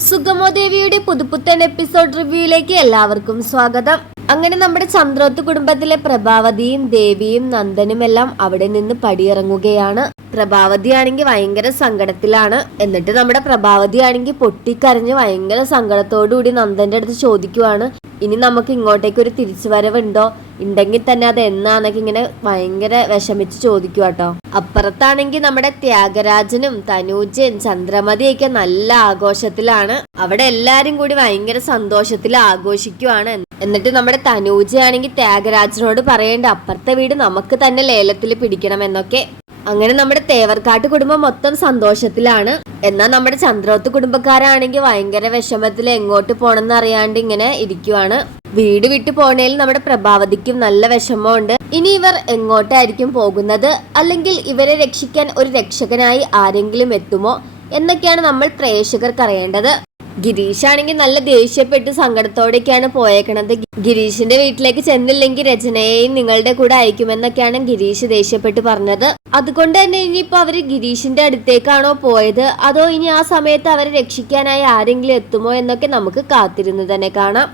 സുഗമോദേവിയുടെ പുതുപുത്തൻ എപ്പിസോഡ് റിവ്യൂയിലേക്ക് എല്ലാവർക്കും സ്വാഗതം. അങ്ങനെ നമ്മുടെ ചന്ദ്രോത്ത് കുടുംബത്തിലെ പ്രഭാവതിയും ദേവിയും നന്ദനും എല്ലാം അവിടെ നിന്ന് പടിയിറങ്ങുകയാണ്. പ്രഭാവതി ആണെങ്കിൽ ഭയങ്കര സങ്കടത്തിലാണ്. എന്നിട്ട് നമ്മുടെ പ്രഭാവതി ആണെങ്കിൽ പൊട്ടിക്കരഞ്ഞ് ഭയങ്കര സങ്കടത്തോടു കൂടി നന്ദന്റെ അടുത്ത് ചോദിക്കുവാണ് ഇനി നമുക്ക് ഇങ്ങോട്ടേക്ക് ഒരു തിരിച്ചു വരവുണ്ടോ ഉണ്ടെങ്കിൽ തന്നെ അത് എന്നാന്നൊക്കെ ഇങ്ങനെ ഭയങ്കര വിഷമിച്ച് ചോദിക്കുക കേട്ടോ അപ്പുറത്താണെങ്കിൽ നമ്മുടെ ത്യാഗരാജനും തനൂജൻ ചന്ദ്രമതിയൊക്കെ നല്ല ആഘോഷത്തിലാണ്. അവിടെ എല്ലാരും കൂടി ഭയങ്കര സന്തോഷത്തിൽ ആഘോഷിക്കുവാണ്. എന്നിട്ട് നമ്മുടെ തനൂജയാണെങ്കിൽ ത്യാഗരാജനോട് പറയേണ്ട അപ്പുറത്തെ വീട് നമുക്ക് തന്നെ ലേലത്തിൽ പിടിക്കണം എന്നൊക്കെ അങ്ങനെ നമ്മുടെ തേവർക്കാട്ട് കുടുംബം മൊത്തം സന്തോഷത്തിലാണ്. എന്നാൽ നമ്മുടെ ചന്ദ്രോത്ത് കുടുംബക്കാരാണെങ്കിൽ ഭയങ്കര വിഷമത്തിൽ എങ്ങോട്ട് പോണെന്ന് അറിയാണ്ട് ഇങ്ങനെ ഇരിക്കുവാണ്. വീട് വിട്ടു പോണേൽ നമ്മുടെ പ്രഭാവതിക്കും നല്ല വിഷമമുണ്ട്. ഇനി ഇവർ എങ്ങോട്ടായിരിക്കും പോകുന്നത്? അല്ലെങ്കിൽ ഇവരെ രക്ഷിക്കാൻ ഒരു രക്ഷകനായി ആരെങ്കിലും എത്തുമോ? എന്നൊക്കെയാണ് നമ്മൾ പ്രേക്ഷകർക്ക് അറിയേണ്ടത്. ഗിരീഷ് ആണെങ്കിൽ നല്ല ദേഷ്യപ്പെട്ട് സങ്കടത്തോടെയൊക്കെയാണ് പോയേക്കണത്. ഗിരീഷിന്റെ വീട്ടിലേക്ക് ചെന്നില്ലെങ്കിൽ രചനയെയും നിങ്ങളുടെ കൂടെ അയക്കുമെന്നൊക്കെയാണ് ഗിരീഷ് ദേഷ്യപ്പെട്ട് പറഞ്ഞത്. അതുകൊണ്ട് തന്നെ ഇനിയിപ്പോ അവർ ഗിരീഷിന്റെ അടുത്തേക്കാണോ പോയത്? അതോ ഇനി ആ സമയത്ത് അവരെ രക്ഷിക്കാനായി ആരെങ്കിലും എത്തുമോ എന്നൊക്കെ നമുക്ക് കാത്തിരുന്ന് തന്നെ കാണാം.